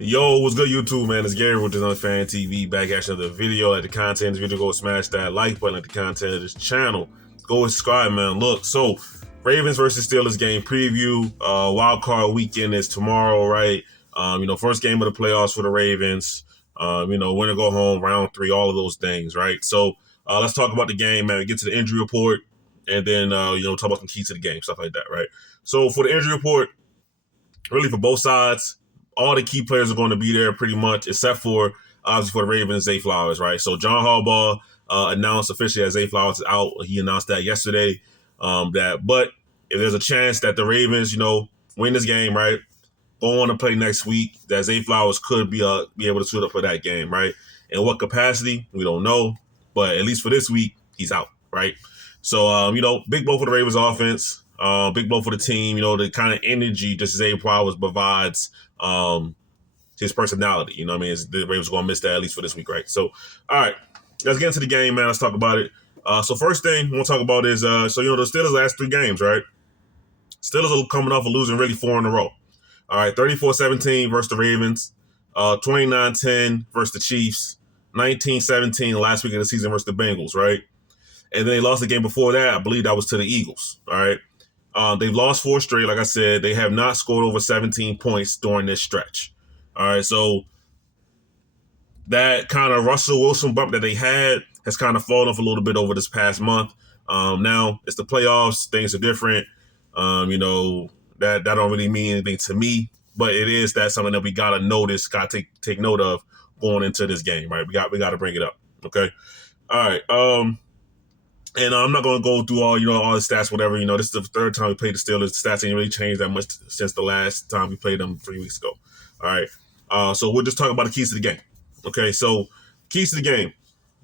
Yo, what's good, YouTube, man? It's Gary with on Fan TV. Back at another video. Like the content of this video, go smash that like button. Like the content of this channel, go subscribe, man. Look, so Ravens versus Steelers game preview. Wild card weekend is tomorrow, right? First game of the playoffs for the Ravens. Win or go home, round three, all of those things, right? So let's talk about the game, man. Get to the injury report, and then talk about some keys to the game, stuff like that, right? So for the injury report, really for both sides, all the key players are going to be there pretty much, except for obviously for the Ravens, Zay Flowers, right? So John Harbaugh announced officially that Zay Flowers is out. He announced that yesterday. But if there's a chance that the Ravens, win this game, right, go on to play next week, that Zay Flowers could be able to suit up for that game, right? In what capacity, we don't know, but at least for this week, he's out, right? So, big blow for the Ravens offense. Big blow for the team. The kind of energy just Zay Flowers provides, his personality. The Ravens are going to miss that at least for this week, right? So, all right, let's get into the game, man. Let's talk about it. So first thing we'll talk about is, the Steelers' last three games, right? Steelers are coming off of losing really four in a row. All right, 34-17 versus the Ravens, 29-10 versus the Chiefs, 19-17 last week of the season versus the Bengals, right? And then they lost the game before that. I believe that was to the Eagles, all right? They've lost four straight. Like I said, they have not scored over 17 points during this stretch. All right, so that kind of Russell Wilson bump that they had has kind of fallen off a little bit over this past month. Now it's the playoffs; things are different. That don't really mean anything to me, but it is that something that we gotta notice, gotta take note of going into this game, right? We got to bring it up. Okay, all right. And I'm not going to go through all the stats, whatever. This is the third time we played the Steelers. The stats ain't really changed that much since the last time we played them 3 weeks ago. All right. So we'll just talk about the keys to the game. Okay. So keys to the game.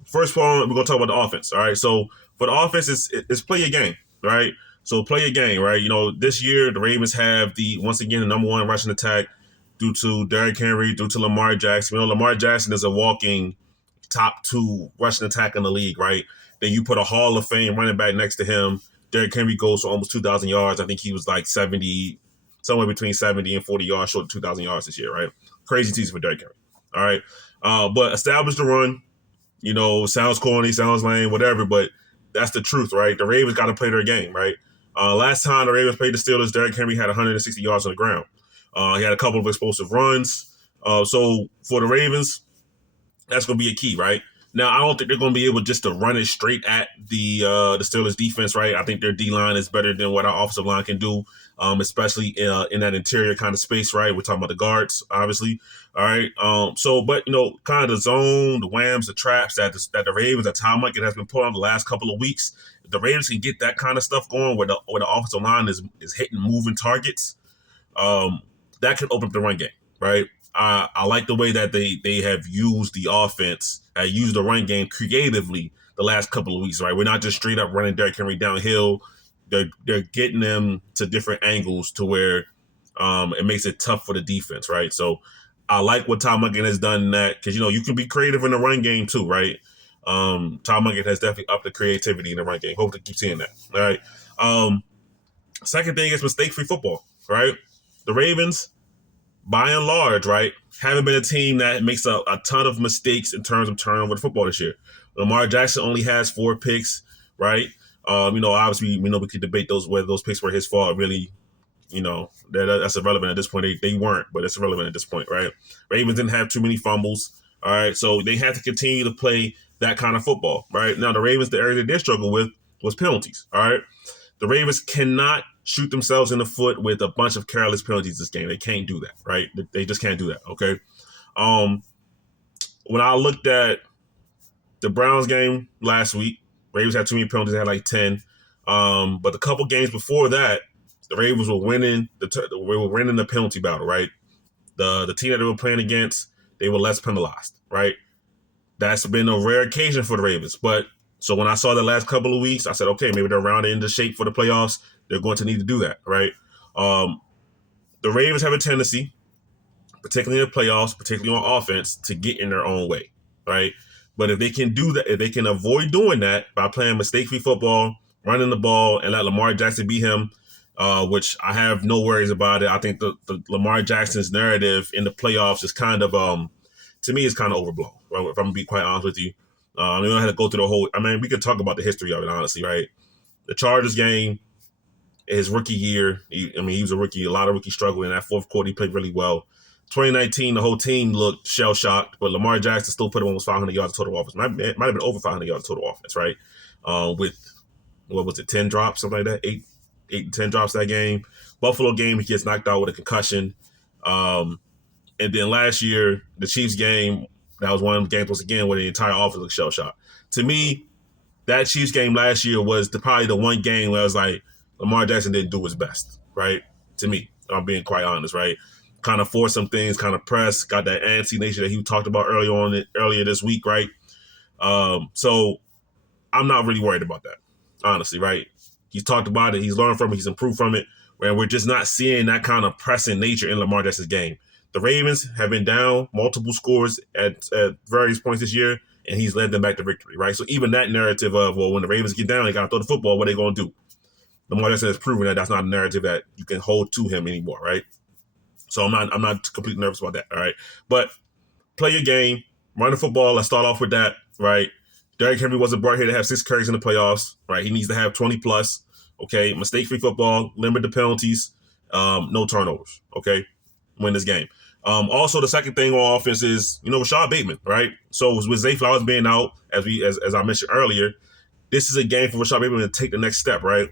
First one, we're going to talk about the offense. All right. So for the offense, it's play your game. Right. So play your game. Right. This year the Ravens have once again the number one rushing attack due to Derrick Henry, due to Lamar Jackson. Lamar Jackson is a walking top two rushing attack in the league. Right. Then you put a Hall of Fame running back next to him. Derrick Henry goes for almost 2,000 yards. I think he was like 70, somewhere between 70 and 40 yards short of 2,000 yards this year, right? Crazy season for Derrick Henry. All right. But establish the run. Sounds corny, sounds lame, whatever, but that's the truth, right? The Ravens got to play their game, right? Last time the Ravens played the Steelers, Derrick Henry had 160 yards on the ground. He had a couple of explosive runs. So for the Ravens, that's going to be a key, right? Now, I don't think they're going to be able just to run it straight at the Steelers defense, right? I think their D-line is better than what our offensive line can do, especially in that interior kind of space, right? We're talking about the guards, obviously. All right. But kind of the zone, the whams, the traps that the Ravens, that Tom Mike has been put on the last couple of weeks. If the Ravens can get that kind of stuff going where the offensive line is hitting moving targets, that can open up the run game, right? I like the way that they have used the offense, used the run game creatively the last couple of weeks, right? We're not just straight up running Derrick Henry downhill. They're getting them to different angles to where it makes it tough for the defense, right? So I like what Tom Munkin has done in that because, you can be creative in the run game too, right? Tom Munkin has definitely upped the creativity in the run game. Hope to keep seeing that, all right? Second thing is mistake-free football, right? The Ravens, by and large, right, haven't been a team that makes a ton of mistakes in terms of turnover the football this year. Lamar Jackson only has 4 picks, right? Obviously, we could debate whether those picks were his fault. Really, that's irrelevant at this point. They weren't, but it's irrelevant at this point, right? Ravens didn't have too many fumbles, all right? So they had to continue to play that kind of football, right? Now, the Ravens, the area that they struggle with was penalties, all right? The Ravens cannot shoot themselves in the foot with a bunch of careless penalties this game. They can't do that, right? They just can't do that, okay? When I looked at the Browns game last week, Ravens had too many penalties. They had like 10. But the couple games before that, the Ravens were winning the penalty battle, right? The team that they were playing against, they were less penalized, right? That's been a rare occasion for the Ravens. But so when I saw the last couple of weeks, I said, okay, maybe they're rounding into shape for the playoffs. They're going to need to do that, right? The Ravens have a tendency, particularly in the playoffs, particularly on offense, to get in their own way, right? But if they can do that, if they can avoid doing that by playing mistake-free football, running the ball, and let Lamar Jackson beat him, which I have no worries about it. I think the Lamar Jackson's narrative in the playoffs is kind of, to me, it's kind of overblown. Right? If I'm gonna be quite honest with you, we don't have to go through the whole. I mean, we could talk about the history of it, honestly, right? The Chargers game, his rookie year. He was a rookie. A lot of rookies struggled in that fourth quarter. He played really well. 2019, the whole team looked shell shocked, but Lamar Jackson still put up almost 500 yards of total offense. Might have been over 500 yards of total offense, right? With what was it, 10 drops, something like that, eight to 10 drops that game. Buffalo game, he gets knocked out with a concussion. And then last year, the Chiefs game, that was one of the games once again where the entire offense looked shell shocked. To me, that Chiefs game last year was probably the one game where I was like, Lamar Jackson didn't do his best, right? To me, I'm being quite honest, right? Kind of forced some things, kind of pressed, got that antsy nature that he talked about earlier this week, right? So I'm not really worried about that, honestly, right? He's talked about it, he's learned from it, he's improved from it, where we're just not seeing that kind of pressing nature in Lamar Jackson's game. The Ravens have been down multiple scores at various points this year, and he's led them back to victory, right? So even that narrative of, well, when the Ravens get down, they got to throw the football, what are they going to do? Lamar Jackson has proven that that's not a narrative that you can hold to him anymore, right? So I'm not completely nervous about that, all right? But play your game, run the football. Let's start off with that, right? Derrick Henry wasn't brought here to have 6 carries in the playoffs, right? He needs to have 20 plus, okay? Mistake-free football, limit the penalties, no turnovers, okay? Win this game. Also, the second thing on offense is, Rashad Bateman, right? So with Zay Flowers being out, as I mentioned earlier, this is a game for Rashad Bateman to take the next step, right?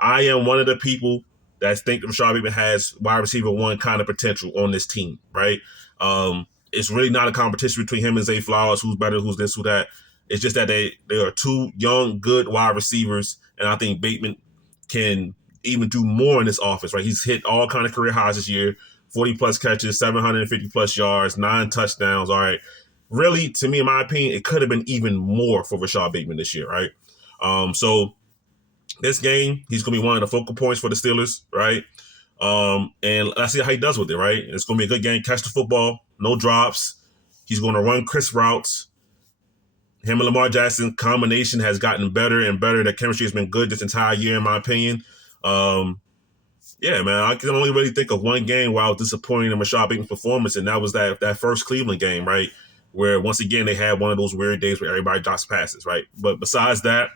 I am one of the people that think Rashad Bateman has wide receiver one kind of potential on this team, right? It's really not a competition between him and Zay Flowers, who's better, who's this, who that. It's just that they are two young, good wide receivers, and I think Bateman can even do more in this offense, right? He's hit all kind of career highs this year, 40 plus catches, 750 plus yards, 9 touchdowns. All right. Really, to me, in my opinion, it could have been even more for Rashad Bateman this year, right? So this game, he's going to be one of the focal points for the Steelers, right? And let's see how he does with it, right? It's going to be a good game. Catch the football, no drops. He's going to run crisp routes. Him and Lamar Jackson combination has gotten better and better. The chemistry has been good this entire year, in my opinion. Yeah, man, I can only really think of one game where I was disappointed in Rashad Bateman's performance, and that was that first Cleveland game, right? Where once again they had one of those weird days where everybody drops passes, right? But besides that,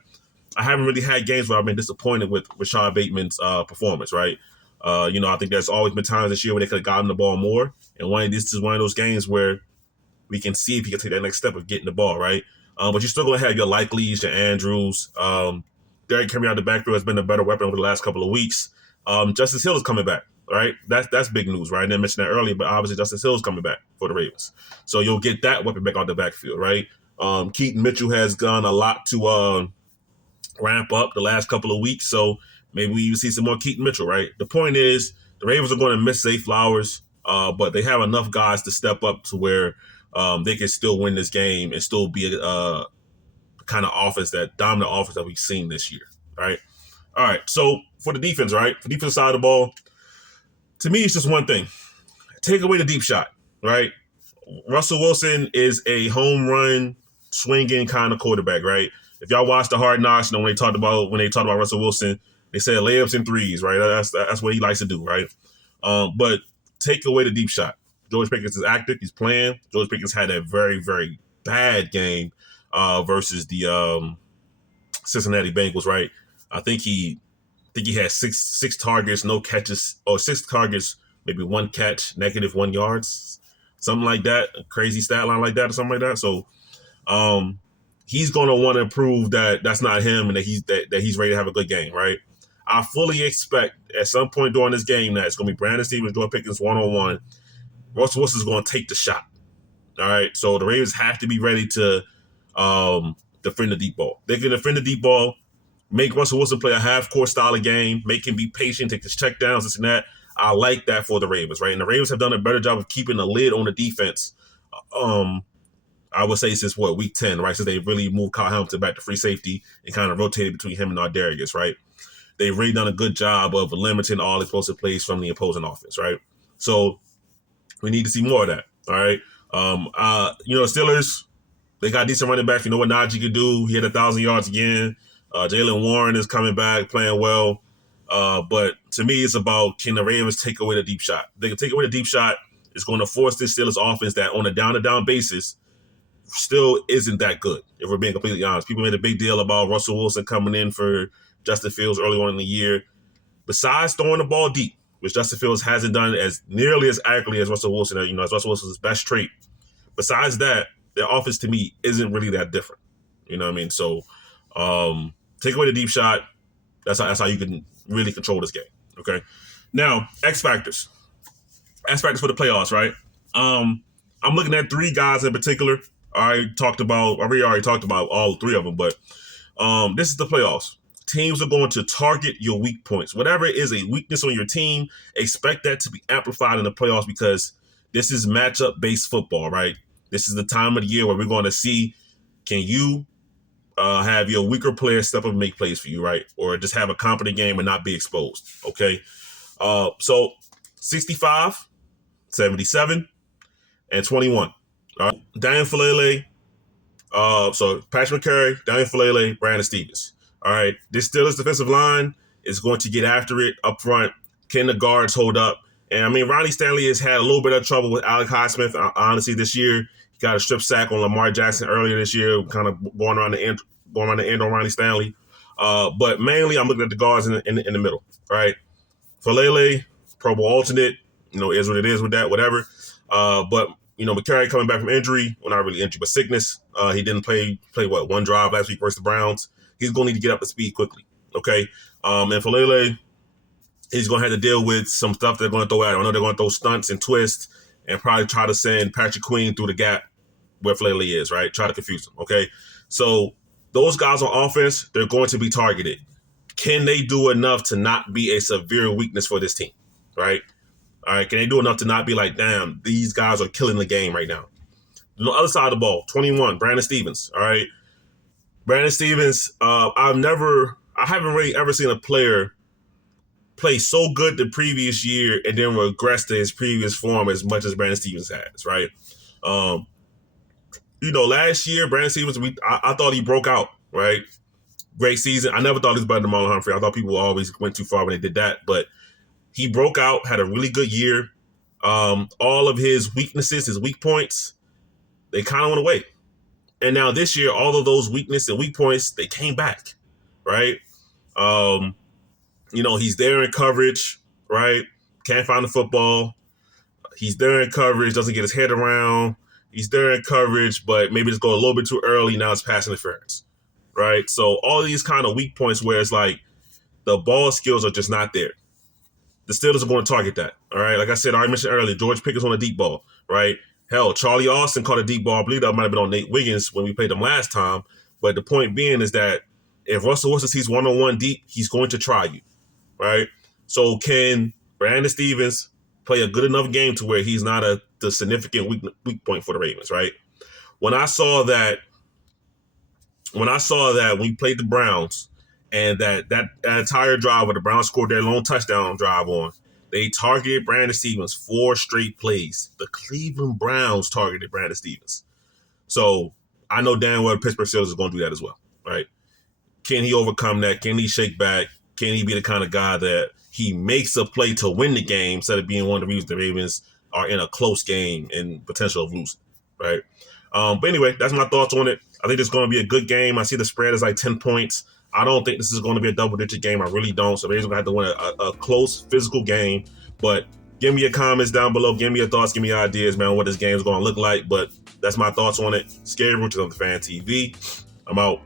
I haven't really had games where I've been disappointed with Rashad Bateman's performance, right? I think there's always been times this year where they could have gotten the ball more, and this is one of those games where we can see if he can take that next step of getting the ball, right? But you're still going to have your Likeleys, your Andrews. Derrick Henry out the backfield has been a better weapon over the last couple of weeks. Justice Hill is coming back, right? That's big news, right? I didn't mention that earlier, but obviously Justice Hill is coming back for the Ravens. So you'll get that weapon back out the backfield, right? Keaton Mitchell has done a lot to ramp up the last couple of weeks, so maybe we see some more Keaton Mitchell, right? The point is, the Ravens are going to miss Zay Flowers, but they have enough guys to step up to where they can still win this game and still be a kind of offense, that dominant offense that we've seen this year, right? All right, so for the defense, right? For the defense side of the ball, to me, it's just one thing. Take away the deep shot, right? Russell Wilson is a home run swinging kind of quarterback, right? If y'all watch the Hard Knocks, when they talked about Russell Wilson, they said layups and threes, right? That's what he likes to do, right? But take away the deep shot. George Pickens is active. He's playing. George Pickens had a very, very bad game versus the Cincinnati Bengals, right? I think he had six targets, no catches, or 6 targets, maybe 1 catch, -1 yards, something like that, a crazy stat line like that or something like that. So he's going to want to prove that that's not him and that he's ready to have a good game, right? I fully expect at some point during this game that it's going to be Brandon Stevens, George Pickens one-on-one. Russell Wilson's going to take the shot. All right, so the Ravens have to be ready to defend the deep ball. They can defend the deep ball, make Russell Wilson play a half-court style of game, make him be patient, take his checkdowns, this and that. I like that for the Ravens, right? And the Ravens have done a better job of keeping the lid on the defense. I would say since week 10, right? Since they really moved Kyle Hamilton back to free safety and kind of rotated between him and Ardarius, right? They've really done a good job of limiting all explosive plays from the opposing offense, right? So we need to see more of that, all right? Steelers, they got decent running backs. You know what Najee could do. He had 1,000 yards again. Jalen Warren is coming back, playing well. But to me, it's about, can the Ravens take away the deep shot? They can take away the deep shot. It's going to force this Steelers offense that on a down-to-down basis still isn't that good, if we're being completely honest. People made a big deal about Russell Wilson coming in for Justin Fields early on in the year. Besides throwing the ball deep, which Justin Fields hasn't done as nearly as accurately as Russell Wilson, as Russell Wilson's best trait. Besides that, their offense to me isn't really that different. You know what I mean? So take away the deep shot. That's how you can really control this game. Okay. Now, X factors. X factors for the playoffs, right? I'm looking at three guys in particular. I already talked about all three of them, but this is the playoffs. Teams are going to target your weak points. Whatever is a weakness on your team, expect that to be amplified in the playoffs, because this is matchup-based football, right? This is the time of the year where we're going to see, can you have your weaker players step up and make plays for you, right? Or just have a competent game and not be exposed, okay? So 65, 77, and 21. All right. Daniel Falele, so Patrick McCurry, Daniel Falele, Brandon Stevens. All right. This Steelers defensive line is going to get after it up front. Can the guards hold up? And I mean, Ronnie Stanley has had a little bit of trouble with Alec Highsmith. Honestly, this year, he got a strip sack on Lamar Jackson earlier this year, kind of going around the end on Ronnie Stanley. But mainly, I'm looking at the guards in the middle. All right. Falele, Pro Bowl alternate, is what it is with that, whatever. But McCurry coming back from injury, well, not really injury, but sickness. He didn't play one drive last week versus the Browns. He's going to need to get up to speed quickly. Okay. And Falele, he's going to have to deal with some stuff they're going to throw at him. I know they're going to throw stunts and twists and probably try to send Patrick Queen through the gap where Falele is, right? Try to confuse him. Okay. So those guys on offense, they're going to be targeted. Can they do enough to not be a severe weakness for this team? Right. All right, can they do enough to not be like, damn, these guys are killing the game right now? On the other side of the ball, 21, Brandon Stevens. All right, Brandon Stevens. I haven't really ever seen a player play so good the previous year and then regress to his previous form as much as Brandon Stevens has. Right. Last year, Brandon Stevens, I thought he broke out. Right, great season. I never thought he was better than Marlon Humphrey. I thought people always went too far when they did that, but he broke out, had a really good year. All of his weaknesses, his weak points, they kind of went away. And now this year, all of those weaknesses and weak points, they came back, right? He's there in coverage, right? Can't find the football. He's there in coverage, doesn't get his head around. He's there in coverage, but maybe just go a little bit too early. Now it's pass interference, right? So all these kind of weak points where it's like the ball skills are just not there. The Steelers are going to target that. All right. Like I said, I already mentioned earlier, George Pickens on a deep ball, right? Hell, Charlie Austin caught a deep ball. I believe that might have been on Nate Wiggins when we played them last time. But the point being is that if Russell Wilson sees one-on-one deep, he's going to try you, right? So can Brandon Stevens play a good enough game to where he's not the significant weak point for the Ravens, right? When I saw that when we played the Browns, and that entire drive where the Browns scored their lone touchdown drive on, they targeted Brandon Stevens 4 straight plays. The Cleveland Browns targeted Brandon Stevens. So I know damn well the Pittsburgh Steelers is going to do that as well, right? Can he overcome that? Can he shake back? Can he be the kind of guy that he makes a play to win the game instead of being one of the reasons the Ravens are in a close game and potential of losing, right? But anyway, that's my thoughts on it. I think it's going to be a good game. I see the spread is like 10 points. I don't think this is going to be a double-digit game. I really don't. So Ravens going to have to win a close physical game. But give me your comments down below. Give me your thoughts. Give me your ideas, man, what this game is going to look like. But that's my thoughts on it. Scary Roots on the Fan TV. I'm out.